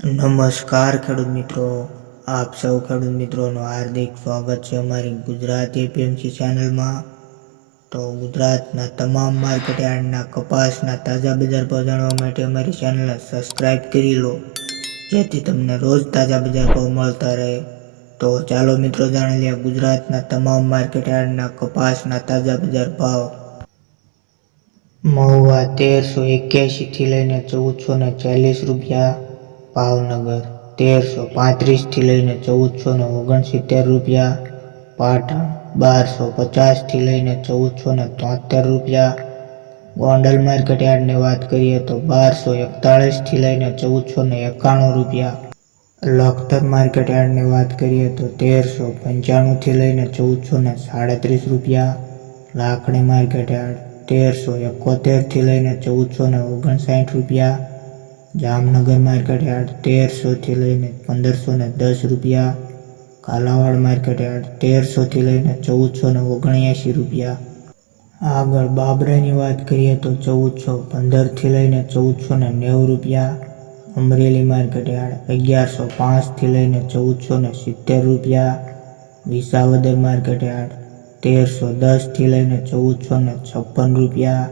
નમસ્કાર ખેડૂત મિત્રો, આપ સૌ ખેડૂત મિત્રોનું હાર્દિક સ્વાગત છે અમારી ગુજરાતી એપીએમસી ચેનલમાં. તો ગુજરાતના તમામ માર્કેટ યાર્ડના કપાસના તાજા બજાર ભાવ જાણવા માટે અમારી ચેનલને સબસ્ક્રાઇબ કરી લો, જેથી તમને રોજ તાજા બજાર ભાવ મળતા રહે. તો ચાલો મિત્રો જાણી લઈએ ગુજરાતના તમામ માર્કેટ યાર્ડના કપાસના તાજા બજાર ભાવ. મહુવા તેરસો એક્યાસીથી લઈને ચૌદસો ને ચાલીસ રૂપિયા ભાવનગર તેરસો પાંત્રીસથી લઈને ચૌદસો ને ઓગણસિત્તેર રૂપિયા, પાટણ, બારસો પચાસથી લઈને ચૌદસો ને તોતેર રૂપિયા. ગોંડલ માર્કેટ યાર્ડની વાત કરીએ તો બારસો એકતાળીસથી લઈને ચૌદસો ને એકાણું રૂપિયા. લખતર માર્કેટ યાર્ડની વાત કરીએ તો તેરસો પંચાણુંથી લઈને ચૌદસો ને સાડત્રીસ રૂપિયા. લાકડી માર્કેટ યાર્ડ, તેરસો એકોતેરથી લઈને ચૌદસો ને ઓગણસાઠ રૂપિયા. જામનગર માર્કેટ યાર્ડ તેરસોથી લઈને પંદરસો ને દસ રૂપિયા. કાલાવાડ માર્કેટ યાર્ડ તેરસોથી લઈને ચૌદસો ને ઓગણએંશી રૂપિયા. આગળ બાબરાની વાત કરીએ તો ચૌદસો પંદરથી લઈને ચૌદસો ને નેવું રૂપિયા. અમરેલી માર્કેટ યાર્ડ અગિયારસો પાંચથી લઈને ચૌદસો ને સિત્તેર રૂપિયા. વિસાવદર માર્કેટ યાર્ડ તેરસો દસથી લઈને ચૌદસો ને છપ્પન રૂપિયા.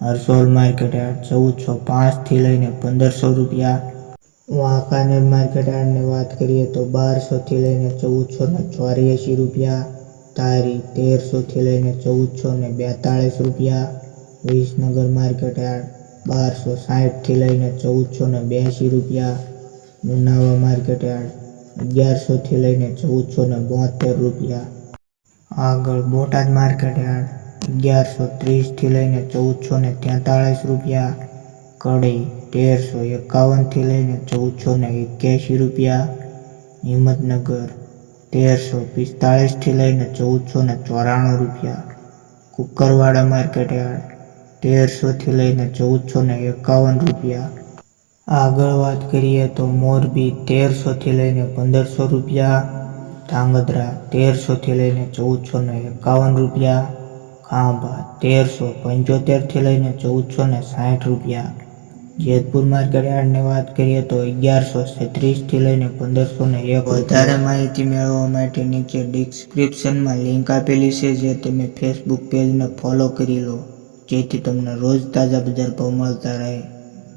હરસોલ માર્કેટ યાર્ડ ચૌદસો પાંચથી લઈને પંદરસો રૂપિયા. વાંકાનેર માર્કેટ યાર્ડની વાત કરીએ તો બારસોથી લઈને ચૌદસો ને ચોર્યાસી રૂપિયા. તારી તેરસોથી લઈને ચૌદસો ને બેતાળીસ રૂપિયા. વિસનગર માર્કેટ યાર્ડ બારસો સાઠથી લઈને ચૌદસો ને બ્યાસી રૂપિયા. મુનાવા માર્કેટ યાર્ડ અગિયારસોથી લઈને ચૌદસો ને બોતેર રૂપિયા. આગળ બોટાદ માર્કેટ યાર્ડ અગિયારસો ત્રીસથી લઈને ચૌદસો ને તેતાળીસ રૂપિયા, કડી તેરસો એકાવનથી લઈને ચૌદસો ને એક્યાસી રૂપિયા, હિંમતનગર તેરસો પિસ્તાળીસથી લઈને ચૌદસો ને ચોરાણું રૂપિયા, કુકરવાડા માર્કેટ યાર્ડ તેરસોથી લઈને ચૌદસો ને એકાવન રૂપિયા. આગળ વાત કરીએ તો મોરબી તેરસોથી લઈને પંદરસો રૂપિયા, ધાંગધ્રા તેરસોથી લઈને ચૌદસો ને એકાવન રૂપિયા ખાંભા તેરસો પંચોતેરથી લઈને ચૌદસો ને સાઠ રૂપિયા. જેતપુર માર્કેટ યાર્ડની વાત કરીએ તો અગિયારસો છત્રીસથી લઈને પંદરસો ને એક વધારે માહિતી મેળવવા માટે નીચે ડિસ્ક્રિપ્શનમાં લિંક આપેલી છે, જે તમે ફેસબુક પેજને ફોલો કરી લો, જેથી તમને રોજ તાજા બજાર ભાવ મળતા રહે.